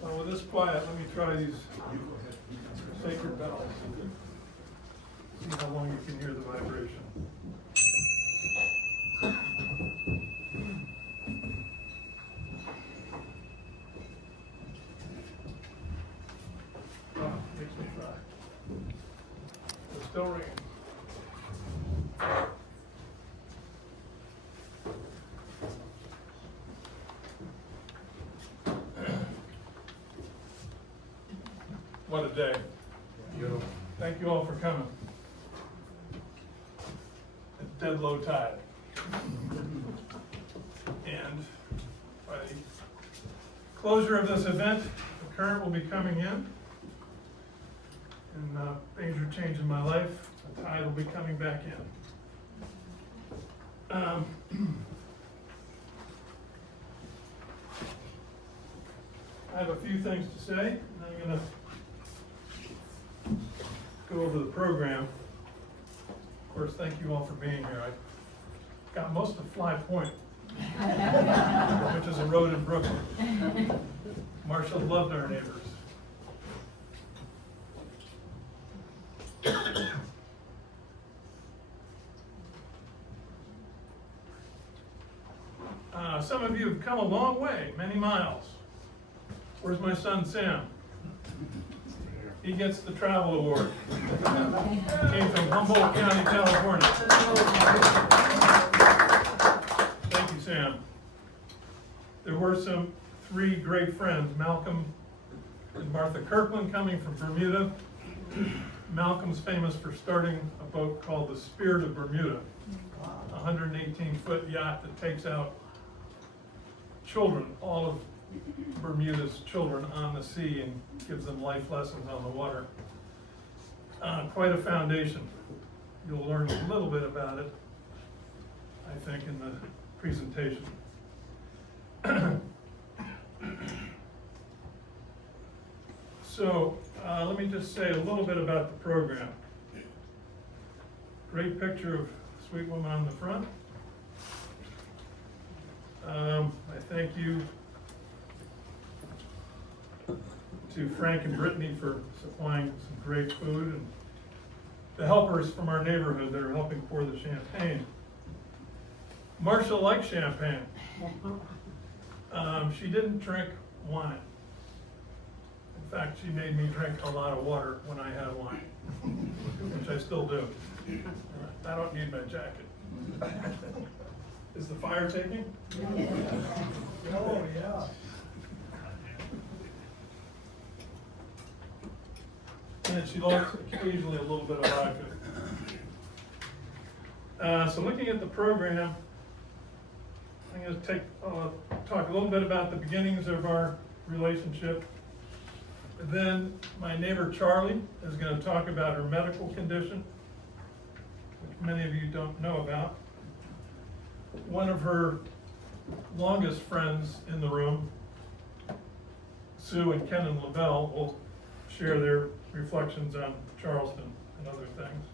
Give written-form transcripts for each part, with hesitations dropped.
Well, with this quiet, let me try these sacred bells. See how long you can hear the vibration. Oh, makes me cry. It's still ringing. What a day. Thank you all for coming. It's dead low tide. And by the closure of this event, the current will be coming in. And major change in my life, the tide will be coming back in. I have a few things to say, and I'm going to go over the program. Of course, thank you all for being here. I got most of Fly Point, which is a road in Brooklyn. Marcia loved our neighbors. Some of you have come a long way, many miles. Where's my son Sam? He gets the travel award. Came from Humboldt County, California. Thank you, Sam. There were three great friends, Malcolm and Martha Kirkland, coming from Bermuda. Malcolm's famous for starting a boat called the Spirit of Bermuda, a 118-foot yacht that takes out children, all of Bermuda's children on the sea, and gives them life lessons on the water. Quite a foundation. You'll learn a little bit about it, I think, in the presentation. So let me just say a little bit about the program. Great picture of sweet woman on the front. I thank you to Frank and Brittany for supplying some great food, and the helpers from our neighborhood that are helping pour the champagne. Marcia likes champagne. She didn't drink wine. In fact, she made me drink a lot of water when I had wine, which I still do. I don't need my jacket. Is the fire taking? Oh, yeah. And she likes occasionally a little bit of vodka. So looking at the program, I'm going to talk a little bit about the beginnings of our relationship. Then my neighbor Charlie is going to talk about her medical condition, which many of you don't know about. One of her longest friends in the room, Sue and Kenan Lavelle, will share their reflections on Charleston and other things.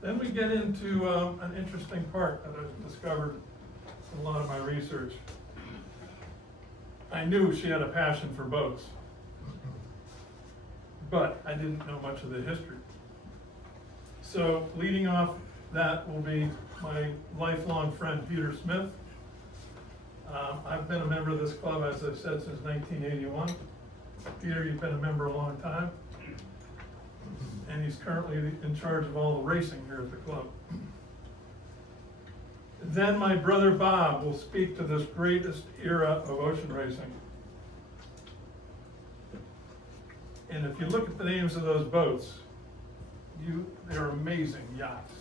Then we get into an interesting part that I've discovered in a lot of my research. I knew she had a passion for boats, but I didn't know much of the history. So leading off that will be my lifelong friend, Peter Smith. I've been a member of this club, as I've said, since 1981. Peter, you've been a member a long time. And he's currently in charge of all the racing here at the club. Then my brother Bob will speak to this greatest era of ocean racing. And if you look at the names of those boats, they're amazing yachts.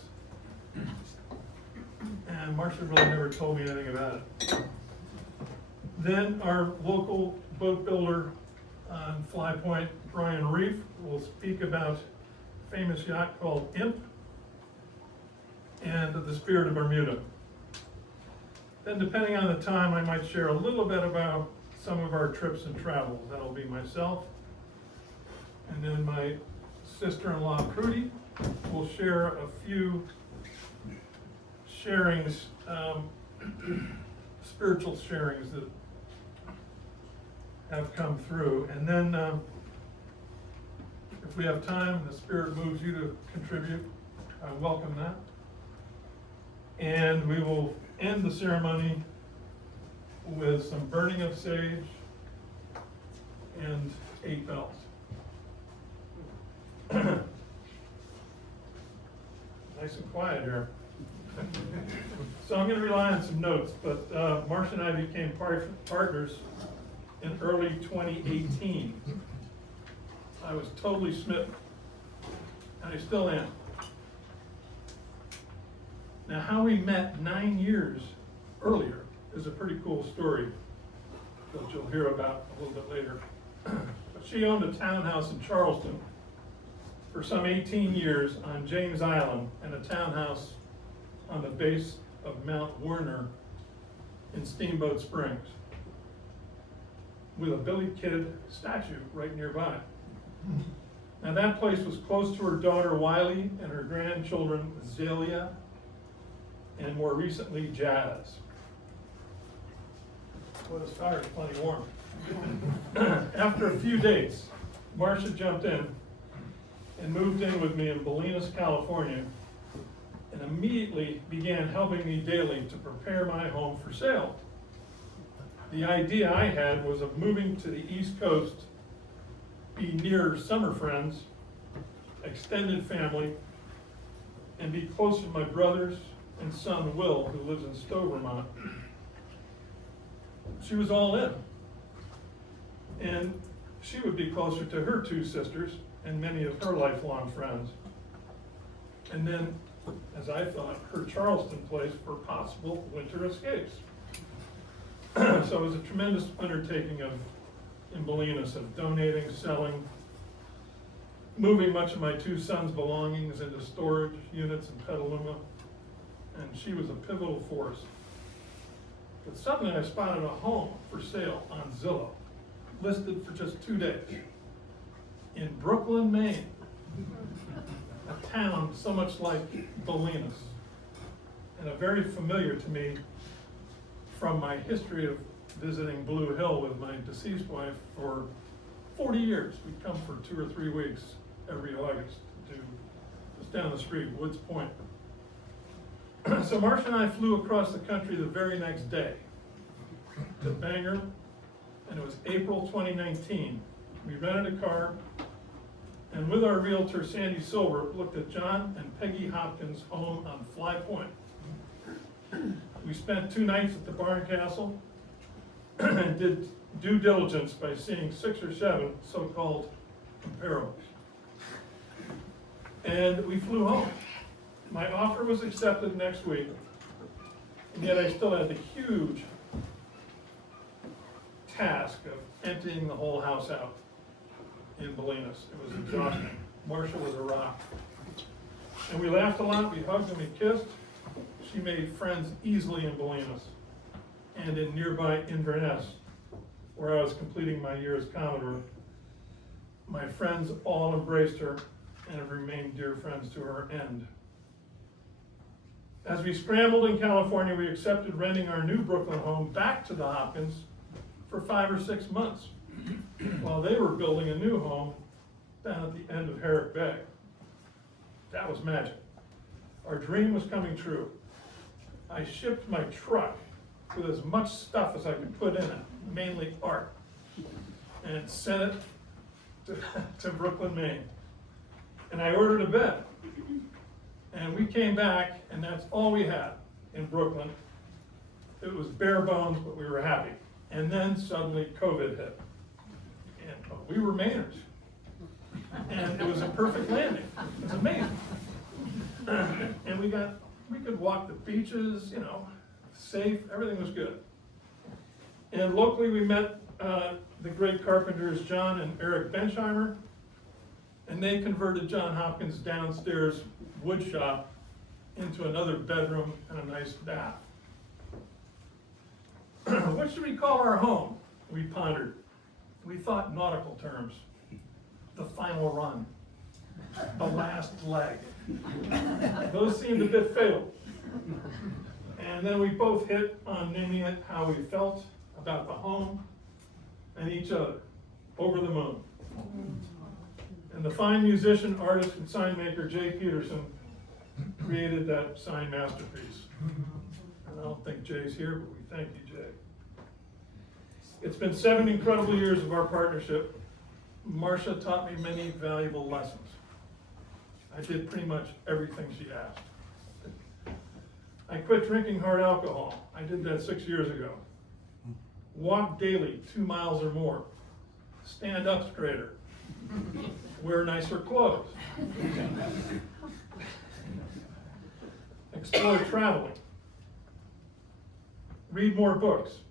And Marcia really never told me anything about it. Then our local boat builder on Fly Point, Brian Reef, will speak about a famous yacht called Imp and the Spirit of Bermuda. Then depending on the time, I might share a little bit about some of our trips and travels. That'll be myself. And then my sister-in-law, Prudy, will share a few sharings, spiritual sharings that have come through. And then if we have time, the Spirit moves you to contribute, I welcome that. And we will end the ceremony with some burning of sage and 8 bells. Nice and quiet here. So I'm going to rely on some notes, but Marcia and I became partners in early 2018. I was totally smitten, and I still am. Now, how we met 9 years earlier is a pretty cool story that you'll hear about a little bit later. But she owned a townhouse in Charleston for some 18 years on James Island, and a townhouse on the base of Mount Werner in Steamboat Springs, with a Billy Kid statue right nearby. Now that place was close to her daughter Wiley and her grandchildren Zelia, and more recently Jazz. Well, this fire's plenty warm. After a few dates, Marcia jumped in and moved in with me in Bolinas, California, and immediately began helping me daily to prepare my home for sale. The idea I had was of moving to the East Coast, be near summer friends, extended family, and be close to my brothers and son Will, who lives in Stowe, Vermont. She was all in. And she would be closer to her 2 sisters and many of her lifelong friends. And then, as I thought, her Charleston place for possible winter escapes. So it was a tremendous undertaking in Bolinas of donating, selling, moving much of my 2 sons' belongings into storage units in Petaluma, and she was a pivotal force. But suddenly I spotted a home for sale on Zillow, listed for just 2 days, in Brooklyn, Maine, a town so much like Bolinas, and very familiar to me from my history of visiting Blue Hill with my deceased wife for 40 years. We'd come for 2 or 3 weeks every August to do just down the street, Woods Point. So Marcia and I flew across the country the very next day to Bangor, and it was April 2019. We rented a car, and with our realtor Sandy Silver, looked at John and Peggy Hopkins' home on Fly Point. We spent 2 nights at the Barn Castle and did due diligence by seeing 6 or 7 so-called comparables. And we flew home. My offer was accepted next week, and yet I still had the huge task of emptying the whole house out in Bolinas. It was exhausting. Marcia was a rock. And we laughed a lot, we hugged and we kissed. She made friends easily in Bolinas and in nearby Inverness, where I was completing my year as Commodore. My friends all embraced her and have remained dear friends to her end. As we scrambled in California, we accepted renting our new Brooklyn home back to the Hopkins for 5 or 6 months while they were building a new home down at the end of Herrick Bay. That was magic. Our dream was coming true. I shipped my truck with as much stuff as I could put in it, mainly art, and sent it to Brooklyn, Maine. And I ordered a bed. And we came back, and that's all we had in Brooklyn. It was bare bones, but we were happy. And then suddenly COVID hit. And we were Mainers. And it was a perfect landing. It was amazing. And we could walk the beaches, safe, everything was good. And locally we met the great carpenters John and Eric Benchheimer, and they converted John Hopkins' downstairs wood shop into another bedroom and a nice bath. What should we call our home? We pondered. We thought nautical terms. The final run. The last leg. Those seemed a bit fatal. And then we both hit on naming it how we felt about the home and each other, over the moon. And the fine musician, artist, and sign maker Jay Peterson created that sign masterpiece. And I don't think Jay's here, but we thank you, Jay. It's been 7 incredible years of our partnership. Marcia taught me many valuable lessons. I did pretty much everything she asked. I quit drinking hard alcohol. I did that 6 years ago. Walk daily 2 miles or more. Stand up straighter. Wear nicer clothes. Explore traveling. Read more books.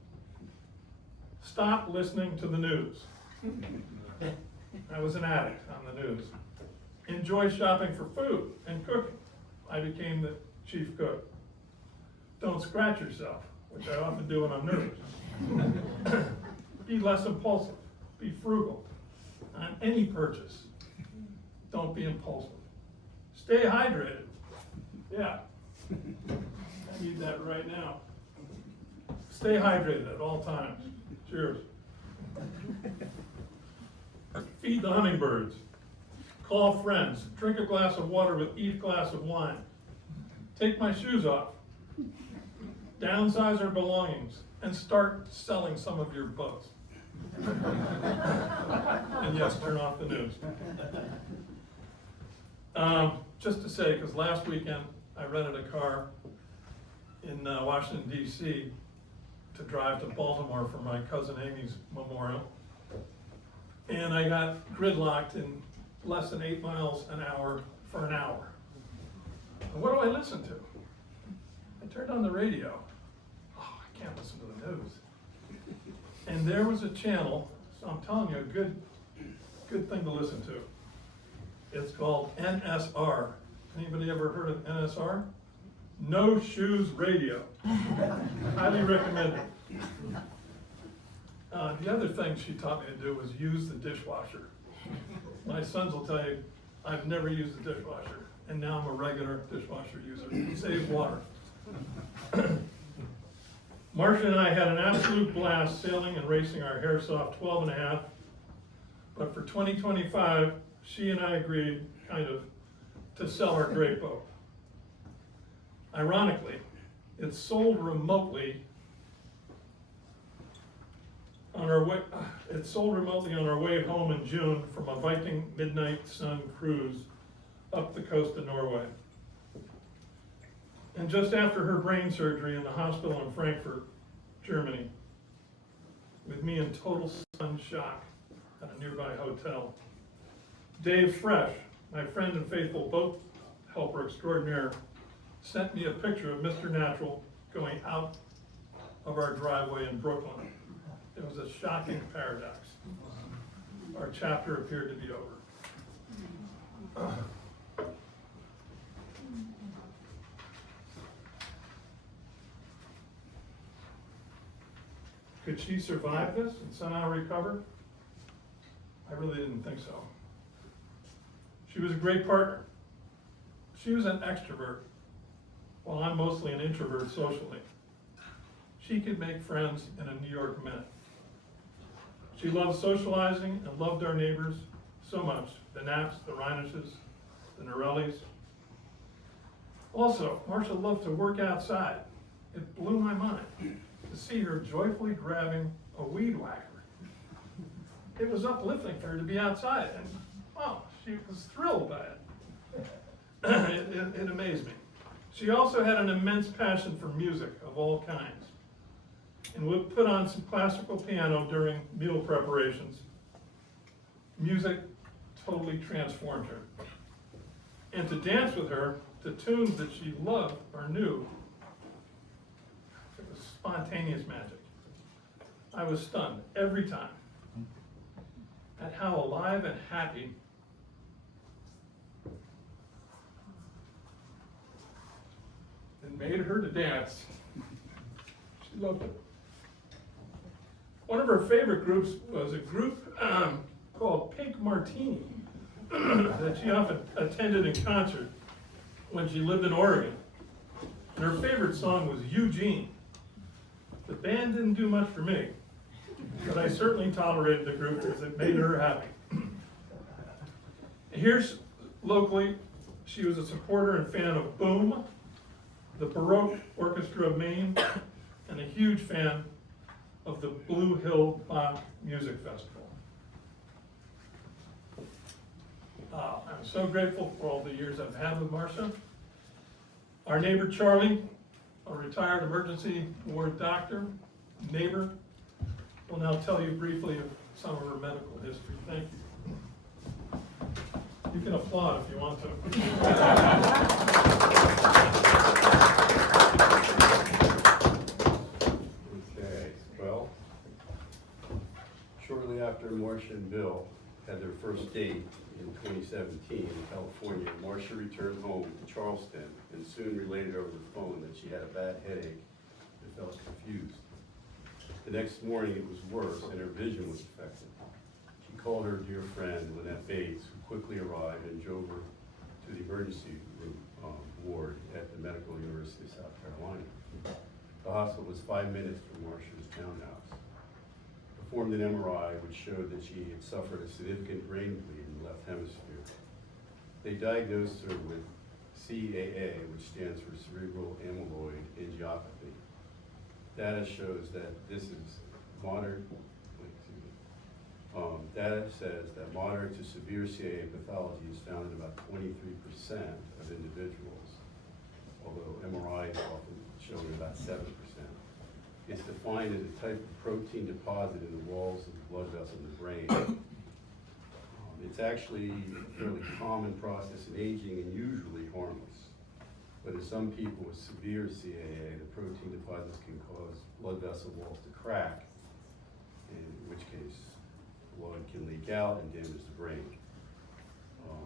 Stop listening to the news. I was an addict on the news. Enjoy shopping for food and cooking. I became the chief cook. Don't scratch yourself, which I often do when I'm nervous. Be less impulsive. Be frugal. On any purchase, don't be impulsive. Stay hydrated. Yeah, I need that right now. Stay hydrated at all times. Cheers. Feed the hummingbirds. Call friends. Drink a glass of water with each glass of wine. Take my shoes off. Downsize our belongings and start selling some of your books. And yes, turn off the news. Just to say, because last weekend I rented a car in Washington, D.C. to drive to Baltimore for my cousin Amy's memorial. And I got gridlocked in less than 8 miles an hour for an hour. And what do I listen to? I turned on the radio. Oh, I can't listen to the news. And there was a channel, so I'm telling you, a good thing to listen to. It's called NSR. Anybody ever heard of NSR? No Shoes Radio. Highly recommended. The other thing she taught me to do was use the dishwasher. My sons will tell you, I've never used the dishwasher, and now I'm a regular dishwasher user. It saves water. Marcia and I had an absolute blast sailing and racing our Hairsoft 12.5, but for 2025, she and I agreed, to sell our great boat. Ironically, it sold remotely on our way. It sold remotely on our way home in June from a Viking midnight sun cruise up the coast of Norway. And just after her brain surgery in the hospital in Frankfurt, Germany, with me in total sun shock at a nearby hotel, Dave Fresh, my friend and faithful boat helper extraordinaire, sent me a picture of Mr. Natural going out of our driveway in Brooklyn. It was a shocking paradox. Our chapter appeared to be over. Could she survive this and somehow recover? I really didn't think so. She was a great partner. She was an extrovert, while I'm mostly an introvert socially. She could make friends in a New York minute. She loved socializing and loved our neighbors so much, the Knapps, the Reinishes, the Norellis. Also, Marcia loved to work outside. It blew my mind to see her joyfully grabbing a weed whacker. It was uplifting for her to be outside, and wow, she was thrilled by it. It amazed me. She also had an immense passion for music of all kinds, and would put on some classical piano during meal preparations. Music totally transformed her. And to dance with her to tunes that she loved or knew, it was spontaneous magic. I was stunned every time at how alive and happy it made her to dance. She loved it. One of her favorite groups was a group called Pink Martini that she often attended in concert when she lived in Oregon. And her favorite song was Eugene. The band didn't do much for me, but I certainly tolerated the group because it made her happy. Here's locally, she was a supporter and fan of Boom, the Baroque Orchestra of Maine, and a huge fan of the Blue Hill Bach Music Festival. I'm so grateful for all the years I've had with Marcia. Our neighbor Charlie, a retired emergency ward doctor, neighbor, will now tell you briefly of some of her medical history. Thank you. You can applaud if you want to. Okay, well, shortly after Marcia and Bill had their first date in 2017 in California, Marcia returned home to Charleston and soon related over the phone that she had a bad headache and felt confused. The next morning it was worse and her vision was affected. She called her dear friend Lynette Bates, who quickly arrived and drove her to the emergency room ward at the Medical University of South Carolina. The hospital was 5 minutes from Marcia's townhouse. Performed an MRI which showed that she had suffered a significant brain bleed in the left hemisphere. They diagnosed her with CAA, which stands for cerebral amyloid angiopathy. Data shows that this is data says that moderate to severe CAA pathology is found in about 23% of individuals, although MRI is often showing about 7%. It's defined as a type of protein deposit in the walls of the blood vessel in the brain. It's actually a fairly common process in aging and usually harmless. But in some people with severe CAA, the protein deposits can cause blood vessel walls to crack, in which case blood can leak out and damage the brain.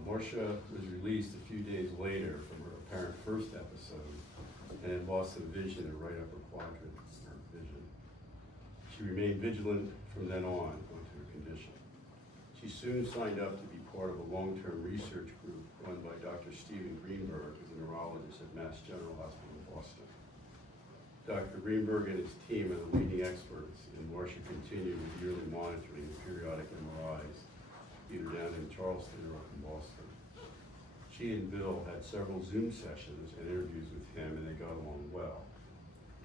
Marcia was released a few days later from her apparent first episode and had lost some vision in the right upper quadrant of her vision. She remained vigilant from then on onto her condition. She soon signed up to be part of a long-term research group run by Dr. Stephen Greenberg, who's a neurologist at Mass General Hospital in Boston. Dr. Greenberg and his team are the leading experts, and Marcia continued with yearly monitoring and periodic MRIs, either down in Charleston or up in Boston. She and Bill had several Zoom sessions and interviews with him, and they got along well.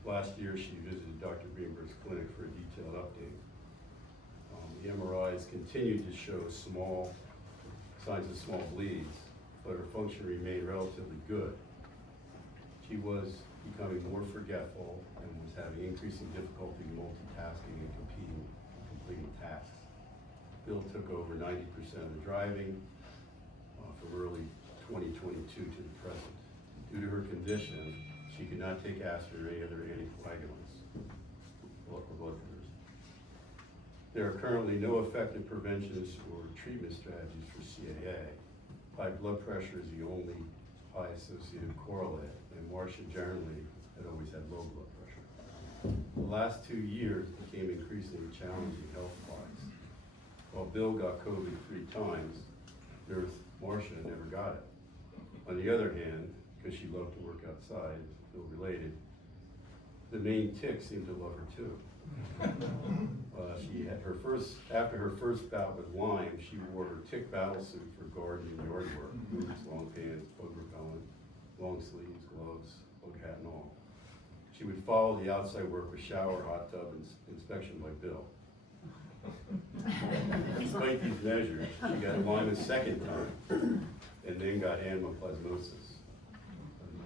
Last year, she visited Dr. Greenberg's clinic for a detailed update. The MRIs continued to show signs of small bleeds, but her function remained relatively good. She was becoming more forgetful and was having increasing difficulty multitasking and completing tasks. Bill took over 90% of the driving from early 2022 to the present. Due to her condition, she could not take aspirin or any other anticoagulants or blood thinners. There are currently no effective preventions or treatment strategies for CAA. High blood pressure is the only high associated correlate, and Marcia generally had always had low blood pressure. The last 2 years became increasingly challenging health-wise. While Bill got COVID 3 times, Marcia never got it. On the other hand, because she loved to work outside, Bill related, the Maine ticks seemed to love her too. She had after her first bout with Lyme, she wore her tick battle suit for garden and yard work, boots, long pants, bug repellent, long sleeves, gloves, bug hat and all. She would follow the outside work with shower, hot tub, and inspection by Bill. Despite these measures, she got Lyme a second time, and then got anaplasmosis,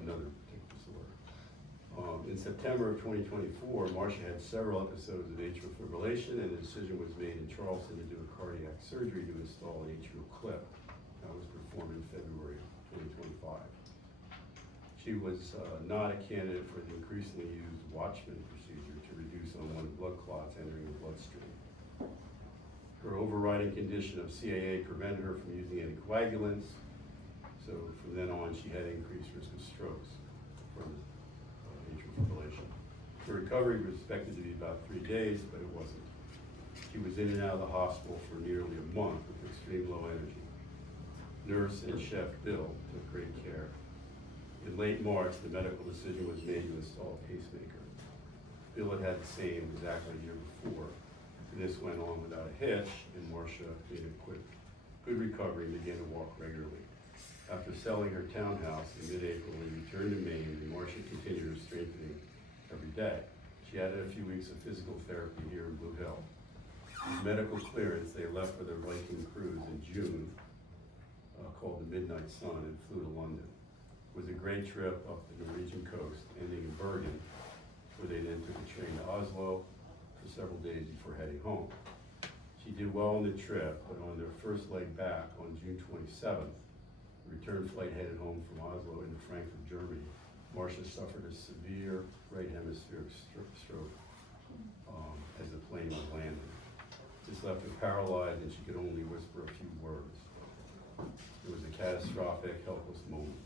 another tick disorder. In September of 2024, Marcia had several episodes of atrial fibrillation, and a decision was made in Charleston to do a cardiac surgery to install an atrial clip. That was performed in February of 2025. She was not a candidate for the increasingly used Watchman procedure to reduce unwanted blood clots entering the bloodstream. Her overriding condition of CAA prevented her from using anticoagulants, so from then on she had increased risk of strokes from atrial fibrillation. Her recovery was expected to be about 3 days, but it wasn't. She was in and out of the hospital for nearly a month with extreme low energy. Nurse and chef Bill took great care. In late March, the medical decision was made to install a pacemaker. Bill had had the same exactly a year before. This went on without a hitch, and Marcia made a good recovery and began to walk regularly. After selling her townhouse in mid-April, we returned to Maine, and Marcia continued her strengthening every day. She added a few weeks of physical therapy here in Blue Hill. With medical clearance, they left for their Viking cruise in June, called the Midnight Sun, and flew to London. It was a great trip up the Norwegian coast, ending in Bergen, where they then took a train to Oslo for several days before heading home. She did well on the trip, but on their first leg back on June 27th, the return flight headed home from Oslo into Frankfurt, Germany. Marcia suffered a severe right hemispheric stroke as the plane was landing. This left her paralyzed and she could only whisper a few words. It was a catastrophic, helpless moment.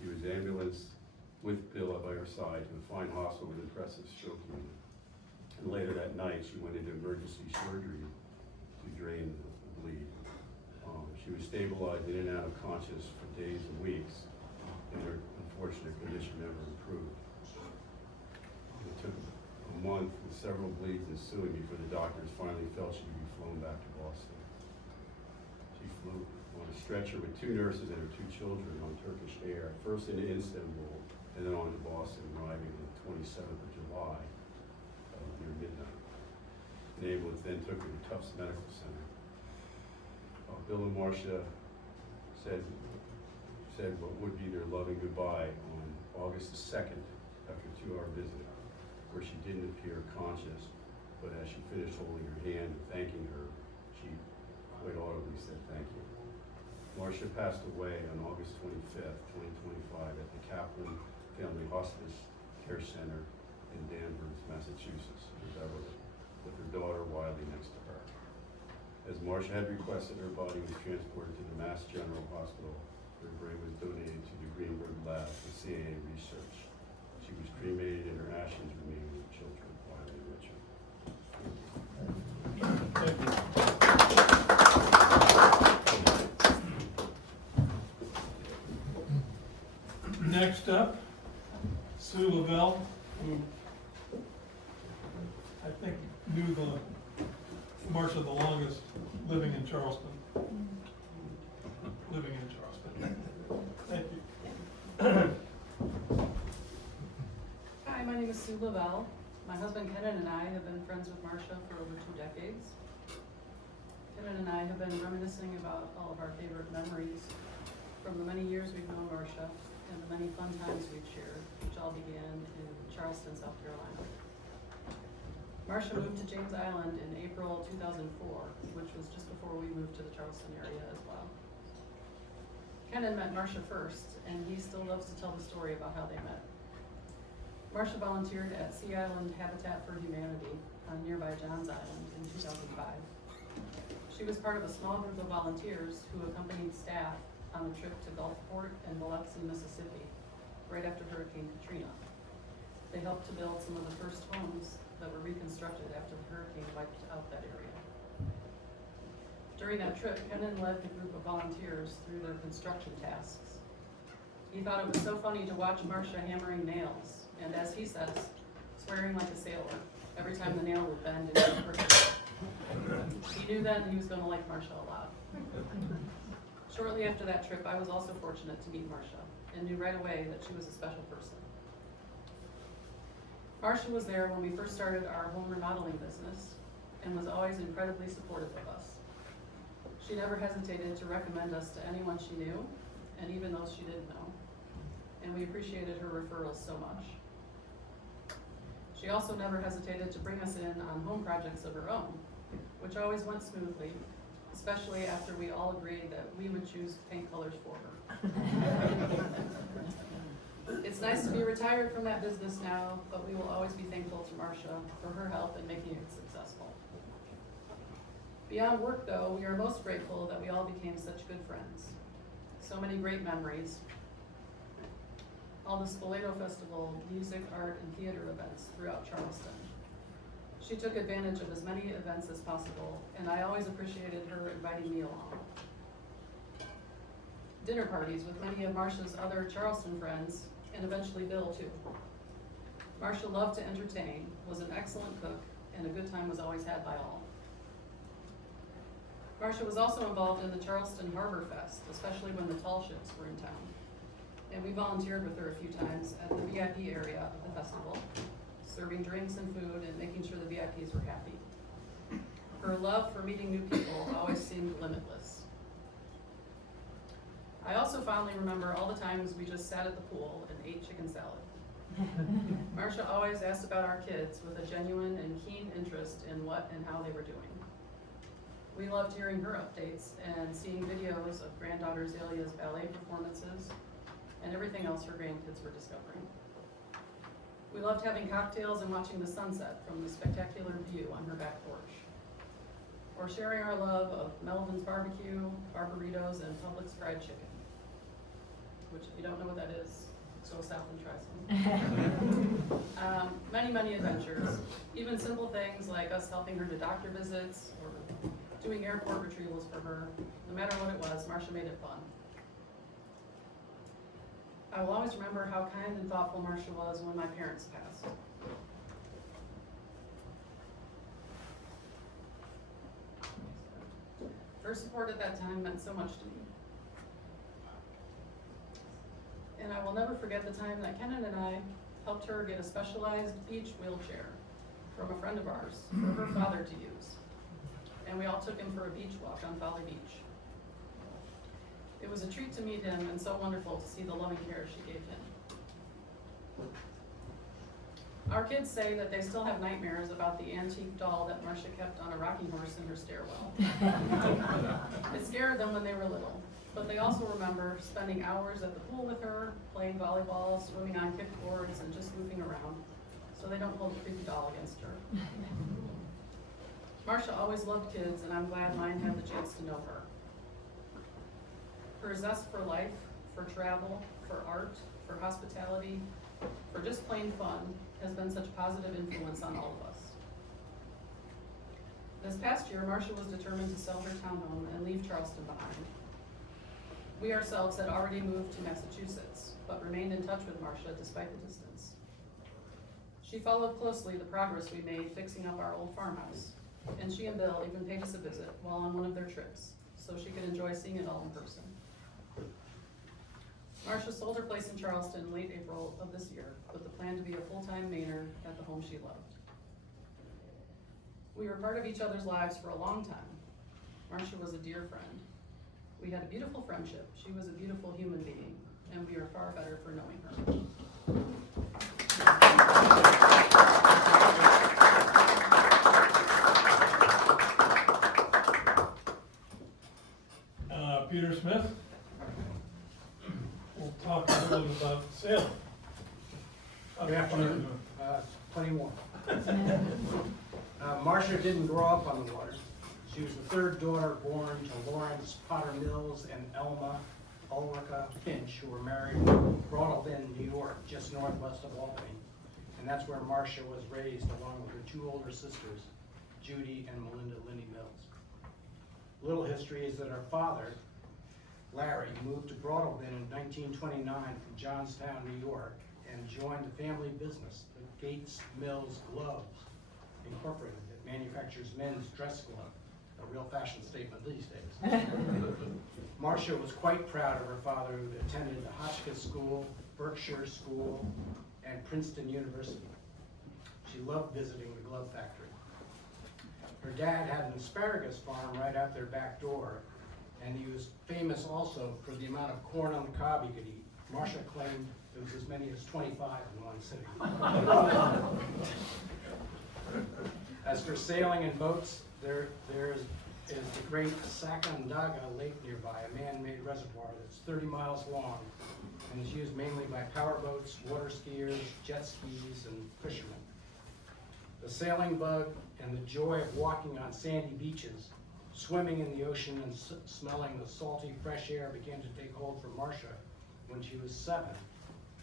She was ambulanced with Bill by her side to a fine hospital with impressive stroke unit. And later that night, she went into emergency surgery to drain the bleed. She was stabilized in and out of conscious for days and weeks, and her unfortunate condition never improved. It took a month with several bleeds ensuing before the doctors finally felt she could be flown back to Boston. She flew on a stretcher with two nurses and her two children on Turkish Air, first into Istanbul and then on to Boston, arriving on the 27th of July near midnight. The ambulance then took her to Tufts Medical Center. Bill and Marcia said what would be their loving goodbye on August the 2nd after a 2-hour visit, where she didn't appear conscious, but as she finished holding her hand and thanking her, she quite audibly said thank you. Marcia passed away on August 25th, 2025 at the Kaplan Family Hospice Care Center in Danvers, Massachusetts, in Beverly, with her daughter Wiley next to her. As Marcia had requested, her body was transported to the Mass General Hospital. Her brain was donated to the Greenberg Lab for CAA research. She was cremated and her ashes remain with her children, Wiley and Richard. Thank you. Next up, Sue Lavelle, who I think knew Marcia the longest living in Charleston. Thank you. Hi, my name is Sue Lavelle. My husband Kenan and I have been friends with Marcia for over 2 decades. Kenan and I have been reminiscing about all of our favorite memories from the many years we've known Marcia and the many fun times we've shared, which all began in Charleston, South Carolina. Marcia moved to James Island in April 2004, which was just before we moved to the Charleston area as well. Kenan met Marcia first, and he still loves to tell the story about how they met. Marcia volunteered at Sea Island Habitat for Humanity on nearby Johns Island in 2005. She was part of a small group of volunteers who accompanied staff on a trip to Gulfport and Biloxi, Mississippi, right after Hurricane Katrina. They helped to build some of the first homes that were reconstructed after the hurricane wiped out that area. During that trip, Kenan led the group of volunteers through their construction tasks. He thought it was so funny to watch Marcia hammering nails, and as he says, swearing like a sailor every time the nail would bend into the perfect. He knew then he was going to like Marcia a lot. Shortly after that trip, I was also fortunate to meet Marcia and knew right away that she was a special person. Marcia was there when we first started our home remodeling business and was always incredibly supportive of us. She never hesitated to recommend us to anyone she knew, and even those she didn't know. And we appreciated her referrals so much. She also never hesitated to bring us in on home projects of her own, which always went smoothly, especially after we all agreed that we would choose paint colors for her. It's nice to be retired from that business now, but we will always be thankful to Marcia for her help in making it successful. Beyond work, though, we are most grateful that we all became such good friends. So many great memories. All the Spoleto Festival, music, art, and theater events throughout Charleston. She took advantage of as many events as possible, and I always appreciated her inviting me along. Dinner parties with many of Marcia's other Charleston friends and eventually Bill too. Marcia loved to entertain, was an excellent cook, and a good time was always had by all. Marcia was also involved in the Charleston Harbor Fest, especially when the tall ships were in town. And we volunteered with her a few times at the VIP area of the festival, serving drinks and food and making sure the VIPs were happy. Her love for meeting new people always seemed limitless. I also fondly remember all the times we just sat at the pool and ate chicken salad. Marcia always asked about our kids with a genuine and keen interest in what and how they were doing. We loved hearing her updates and seeing videos of granddaughter Zalia's ballet performances and everything else her grandkids were discovering. We loved having cocktails and watching the sunset from the spectacular view on her back porch. Or sharing our love of Melvin's barbecue, Barbaritos, and Publix fried chicken. Which if you don't know what that is, go south and try some. Many adventures. Even simple things like us helping her to doctor visits or doing airport retrievals for her. No matter what it was, Marcia made it fun. I will always remember how kind and thoughtful Marcia was when my parents passed. Her support at that time meant so much to me. And I will never forget the time that Kenan and I helped her get a specialized beach wheelchair from a friend of ours for her father to use. And we all took him for a beach walk on Folly Beach. It was a treat to meet him and so wonderful to see the loving care she gave him. Our kids say that they still have nightmares about the antique doll that Marcia kept on a rocking horse in her stairwell. It scared them when they were little, but they also remember spending hours at the pool with her, playing volleyball, swimming on kickboards, and just goofing around, so they don't hold the creepy doll against her. Marcia always loved kids, and I'm glad mine had the chance to know her. Her zest for life, for travel, for art, for hospitality, for just plain fun, has been such a positive influence on all of us. This past year, Marcia was determined to sell her townhome and leave Charleston behind. We ourselves had already moved to Massachusetts, but remained in touch with Marcia despite the distance. She followed closely the progress we made fixing up our old farmhouse, and she and Bill even paid us a visit while on one of their trips, so she could enjoy seeing it all in person. Marcia sold her place in Charleston in late April of this year with the plan to be a full-time Mainer at the home she loved. We were part of each other's lives for a long time. Marcia was a dear friend. We had a beautiful friendship. She was a beautiful human being, and we are far better for knowing her. Peter Smith will talk a little bit about sailing. Good afternoon. Plenty more. Marcia didn't grow up on the water. She was the third daughter born to Lawrence Potter Mills and Elma Ulrica Finch, who were married in Broadalbin, New York, just northwest of Albany. And that's where Marcia was raised along with her two older sisters, Judy and Melinda Linney Mills. Little history is that her father, Larry, moved to Broadalbin in 1929 from Johnstown, New York, and joined the family business, the Gates Mills Gloves Incorporated, that manufactures men's dress gloves, a real fashion statement these days. Marcia was quite proud of her father, who attended the Hotchkiss School, Berkshire School, and Princeton University. She loved visiting the glove factory. Her dad had an asparagus farm right out their back door, and he was famous also for the amount of corn on the cob he could eat. Marcia claimed it was as many as 25 in one sitting. As for sailing and boats, there is the great Sacandaga Lake nearby, a man-made reservoir that's 30 miles long and is used mainly by powerboats, water skiers, jet skis, and fishermen. The sailing bug and the joy of walking on sandy beaches, swimming in the ocean, and smelling the salty, fresh air began to take hold for Marcia when she was 7,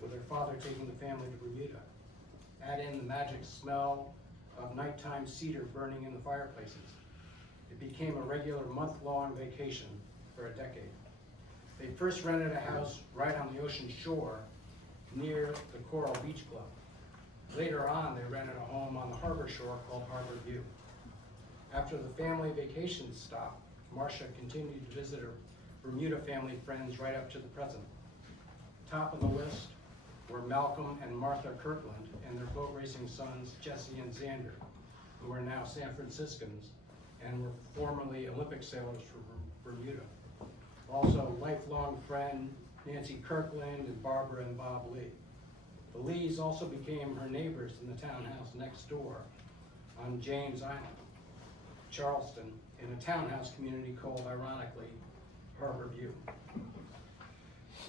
with her father taking the family to Bermuda. Add in the magic smell of nighttime cedar burning in the fireplaces. It became a regular month-long vacation for a decade. They first rented a house right on the ocean shore near the Coral Beach Club. Later on, they rented a home on the harbor shore called Harbor View. After the family vacation stop, Marcia continued to visit her Bermuda family friends right up to the present. Top of the list were Malcolm and Martha Kirkland and their boat racing sons, Jesse and Xander, who are now San Franciscans and were formerly Olympic sailors for Bermuda. Also, lifelong friend Nancy Kirkland and Barbara and Bob Lee. The Lees also became her neighbors in the townhouse next door on James Island, Charleston, in a townhouse community called, ironically, Harbor View.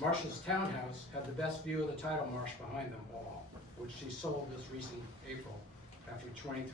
Marcia's townhouse had the best view of the tidal marsh behind them all, which she sold this recent April after 23